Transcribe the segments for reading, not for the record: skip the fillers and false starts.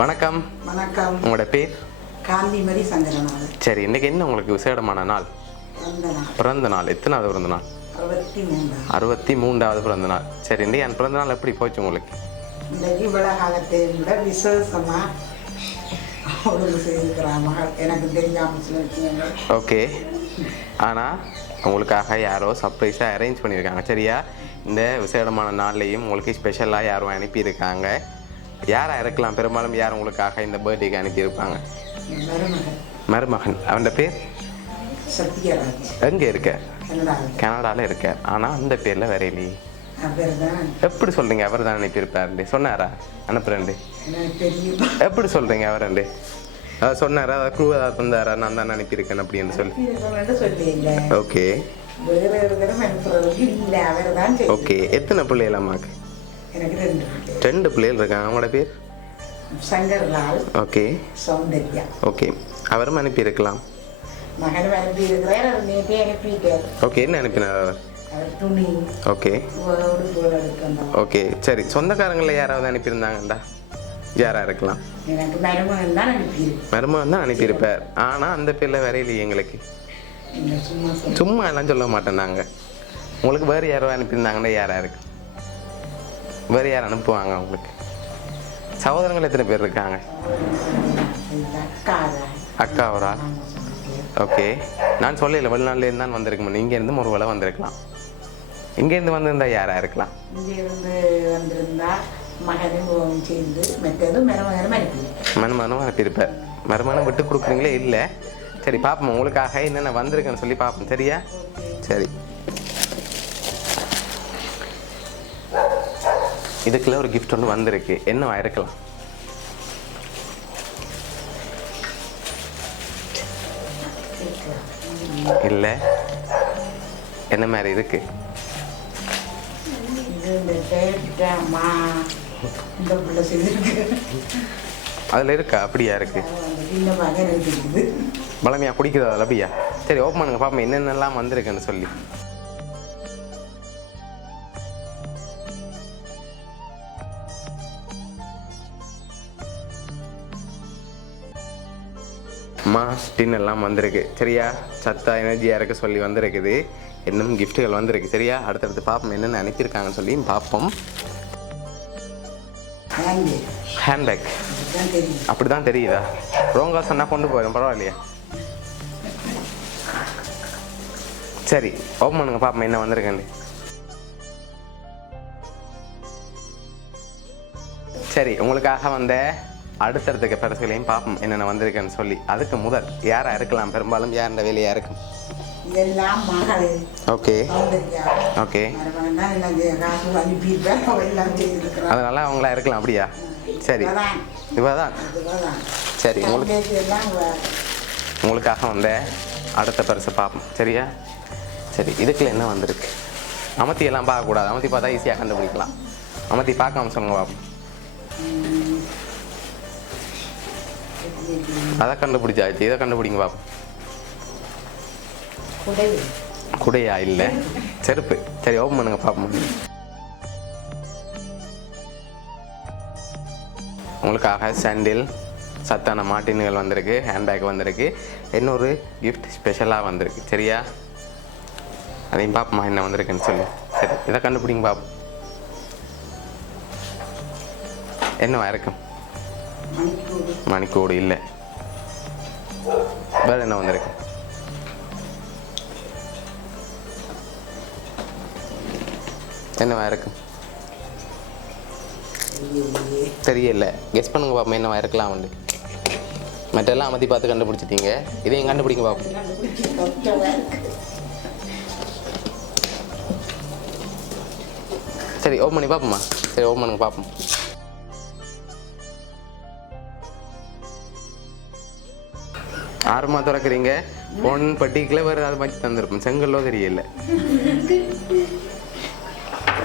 வணக்கம். வணக்கம். உங்களோட பேர்? காந்திமதி சங்கரநாதன். சரி, இன்னைக்கு என்ன உங்களுக்கு விசேடமான நாள்? பிறந்த நாள். எத்தனாவது பிறந்த நாள்? 63வது பிறந்த நாள். சரி, இன்னைக்கு என் பிறந்த நாள் எப்படி போச்சு உங்களுக்கு? இன்றைக்கு இவ்வளோ காலத்தை விட விசேஷமாக ஒழுங்கு செய்திருக்கிறான் மகள். எனக்கு தெரியாமல் சில விஷயங்கள். ஓகே. ஆனால் உங்களுக்காக யாரோ சர்ப்ரைஸாக அரேஞ்ச் பண்ணியிருக்காங்க. சரியா? இந்த விசேடமான நாள்லேயும் உங்களுக்கு ஸ்பெஷலாக யாரும் அனுப்பியிருக்காங்க. யாராக இருக்கலாம்? பெரும்பாலும் யார் உங்களுக்காக இந்த பர்த்டேக்கு அனுப்பியிருப்பாங்க? மருமகன். அவன் பேர் சத்யராஜ். எங்கே இருக்க? கனடாவில் இருக்க. ஆனால் அந்த பேரில் வேற இல்லையே. எப்படி சொல்கிறீங்க அவர் தான் அனுப்பியிருப்பாருண்டு? சொன்னாரா அனுப்புறேன்ண்டு? எப்படி சொல்கிறீங்க அவரண்டு? அதாவது சொன்னாரா? அதாவது க்ரூ ஏதாவது தந்தாரா? நான் தான் அனுப்பியிருக்கேன் அப்படின்னு சொல்லி. Okay okay. எத்தனை பிள்ளைகள் அம்மாக்கு? எனக்கு 2 பிள்ளைகள் இருக்காங்க. அவங்களோட பேர்? சங்கர்லால். ஓகே. சௌந்தர்யா. ஓகே. அவரும் அனுப்பியிருக்கலாம். மகனும் அனுப்பியிருக்கிறார். அவர் நேற்றே அனுப்பிட்டார். ஓகே. என்ன அனுப்பினார் அவர்? துணி. Okay okay. சரி, சொந்தக்காரங்களில் யாராவது அனுப்பியிருந்தாங்கண்டா? யாராக இருக்கலாம்? எனக்கு மருமகன் தான் அனுப்பியிருக்கு. மருமகன் தான் அனுப்பியிருப்பார். ஆனால் அந்த பேரில் வேற இல்லையே எங்களுக்கு. சும்மா எல்லாம் சொல்ல மாட்டோம் நாங்கள். உங்களுக்கு வேறு யாரோ அனுப்பியிருந்தாங்கன்னா யாராக இருக்கு? வேறு யார் அனுப்புவாங்க உங்களுக்கு? சகோதரங்கள் எத்தனை பேர் இருக்காங்க? அக்கா ஒரு ஆள். ஓகே. நான் சொல்லல வெளிநாட்டிலேருந்து தான் வந்திருக்கேன். இங்கேருந்து ஒரு வேளை வந்திருக்கலாம். இங்கேருந்து வந்திருந்தா யாராக இருக்கலாம்? இங்கேருந்து வந்திருந்தா மகனும் சேர்ந்து மற்றது மருமகனும் அனுப்பியிருப்பார். மருமகனும் விட்டு கொடுக்குறீங்களே? இல்லை. சரி, பார்ப்போம் உங்களுக்காக என்னென்ன வந்திருக்குன்னு சொல்லி பார்ப்போம். சரியா? சரி. இதுக்குள்ள ஒரு கிஃப்ட் ஒன்று வந்திருக்கு. என்னவா இருக்கலாம்? இல்லை. என்ன மாதிரி இருக்கு? அதில் இருக்கா? அப்படியா இருக்கு? பழமையா குடிக்கிறதா? அப்படியா? சரி, ஓப்பன் பண்ணுங்க பார்ப்போம் என்னென்னலாம் வந்திருக்குன்னு சொல்லி. டின் எல்லாம் வந்திருக்கு. சரியா? சத்தா எனர்ஜியாக இருக்க சொல்லி வந்திருக்குது. இன்னும் கிஃப்ட்டுகள் வந்திருக்கு. சரியா? அடுத்தடுத்து பார்ப்போம் என்னென்ன அனுப்பியிருக்காங்கன்னு சொல்லி பார்ப்போம். ஹேண்ட்பேக். அப்படி தான் தெரியுதா? ரோங்கா சொன்னால் கொண்டு போயிடும். பரவாயில்லையா? சரி, ஓப்பன் பண்ணுங்க பார்ப்போம் என்ன வந்திருக்கேன்னு. சரி, உங்களுக்காக வந்த அடுத்தடுத்த பரிசுகளையும் பார்ப்போம் என்னென்ன வந்திருக்குன்னு சொல்லி. அதுக்கு முதல் யாராக இருக்கலாம்? பெரும்பாலும் யார் இந்த வேலையாக இருக்கும்? Okay okay. அதனால அவங்களா இருக்கலாம். அப்படியா? சரி, இவதான். சரி, உங்களுக்காக வந்த அடுத்த பரிசை பார்ப்போம். சரியா? சரி, இதுக்குள்ள என்ன வந்திருக்கு? அமர்த்தியெல்லாம் பார்க்கக்கூடாது. அமர்த்தி பார்த்தா ஈஸியாக கண்டுபிடிக்கலாம். அமர்த்தி பார்க்காம சொல்லுங்க பார்ப்போம். அதை கண்டுபிடிச்சாச்சு. இதை கண்டுபிடிங்க பார்ப்போம். குடையா? இல்லை, செருப்பு. சரி, ஓப்பன் பண்ணுங்க பார்ப்போம். உங்களுக்காக சாண்டில், சத்தான மாட்டின்கள் வந்திருக்கு. ஹேண்ட்பேக் வந்திருக்கு. இன்னொரு கிஃப்ட் ஸ்பெஷலாக வந்திருக்கு. சரியா? அதையும் பார்ப்போமா என்ன வந்திருக்குன்னு சொல்லி. சரி, இதை கண்டுபிடிங்க பார்ப்போம். என்னவா இருக்கும்? மணிக்கூடு. இல்லை. வேற என்ன வந்திருக்கு? என்னவா இருக்கும்? தெரியல. கெஸ் பண்ணுங்க பாப்போம் என்னவா இருக்கலாம் வந்து. மற்றெல்லாம் அமர்த்தி பார்த்து கண்டுபிடிச்சிட்டீங்க. இதையும் கண்டுபிடிங்க பாப்போம். சரி, ஓப்பன் பண்ணி பார்ப்போமா? சரி, ஓப்பன் பண்ணுங்க பார்ப்போம். ஆர்வமாக திறக்கிறீங்க. ஃபோன் பட்டிக்குள்ளே வேறு அதை மாதிரி தந்துருப்போம். செங்கல்லோ தெரியல.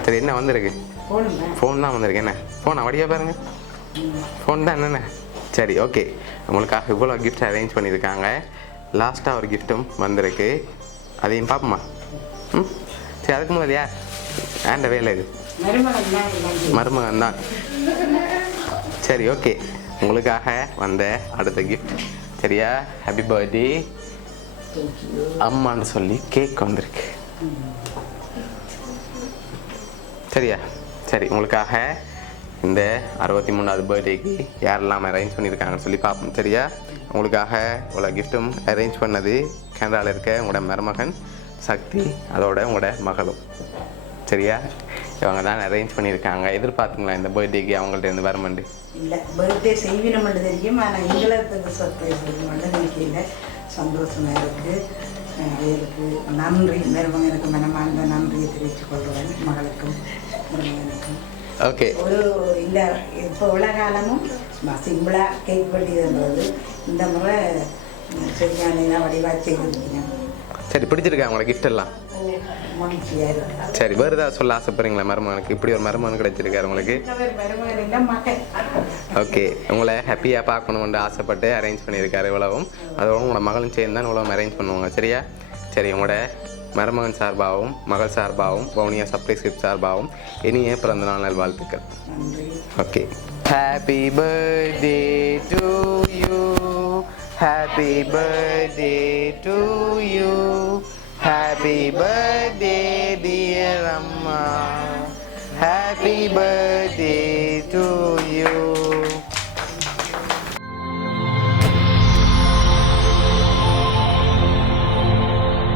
சரி, என்ன வந்திருக்கு? ஃபோன் தான் வந்திருக்கு. என்ன ஃபோன்? அப்படியே பாருங்க. ஃபோன் தான். என்னென்ன? சரி, ஓகே. உங்களுக்காக இவ்வளோ கிஃப்ட் அரேஞ்ச் பண்ணியிருக்காங்க. லாஸ்ட்டாக ஒரு கிஃப்ட்டும் வந்திருக்கு. அதையும் பார்ப்போமா? சரி, அதுக்கு முதல் யார் வேலை? இது மருமகன் தான். சரி, ஓகே. உங்களுக்காக வந்த அடுத்த கிஃப்ட் சரியா? ஹாப்பி பர்த்டே அம்மான்னு சொல்லி கேக் வந்திருக்கு சரியா? சரி, உங்களுக்காக இந்த 63வது பர்த்டேக்கு யாரெல்லாம் அரேஞ்ச் பண்ணியிருக்காங்கன்னு சொல்லி பார்ப்போம் சரியா? உங்களுக்காக இவ்வளோ கிஃப்ட்டும் அரேஞ்ச் பண்ணது கேனடாவில் இருக்க உங்களோட மருமகன் சக்தி, அதோட உங்களோட மகளும் சரியா? இவங்க தான் அரேஞ்ச் பண்ணியிருக்காங்க. எதிர்பார்த்துங்களா இந்த பர்த்டேக்கு அவங்கள்ட்ட இருந்து வரமாண்டு? இல்லை, பர்த்டே செய்வினமெண்டு தெரியும், ஆனால் எங்களுக்கு சர்ப்ரைஸ் மட்டும் நினைக்கல. சந்தோஷமாக இருக்குது. அவருக்கு நன்றி, மருமகனுக்கு மனமார்ந்த நன்றியை தெரிவித்துக் கொள்வேன், மகளுக்கும் மருமகனுக்கும். ஓகே, ஒரு இந்த இப்போ உள்ள காலமும் சிம்பிளாக கேக் வெட்டியதுன்றது இந்த முறை சரியான வடிவாக செய்திருக்கிறேன். சரி, பிடிச்சிருக்கா உங்களோட கிஃப்ட் எல்லாம்? மகிழ்ச்சியாக இருக்கு. சரி, வேறு ஏதாவது சொல்ல ஆசைப்படுறீங்களா மருமகனுக்கு? இப்படி ஒரு மருமகன் கிடைச்சிருக்காரு உங்களுக்கு. ஓகே, உங்களை ஹாப்பியாக பார்க்கணுன்னு ஆசைப்பட்டு அரேஞ்ச் பண்ணியிருக்காரு இவ்வளவும். அதோட உங்களோட மகளும் சேர்ந்து தான் இவ்வளவும் அரேஞ்ச் பண்ணுவாங்க சரியா? சரி, உங்களோட மருமகன் சார்பாகவும் மகள் சார்பாகவும் வவுனியா சர்ப்ரைஸ் கிஃப்ட் சார்பாகவும் இனிய பிறந்தநாள் நல்வாழ்த்துக்கள். Okay, happy birthday to you, happy birthday to you, happy birthday dear அம்மா, ஹாப்பி பர்த்டே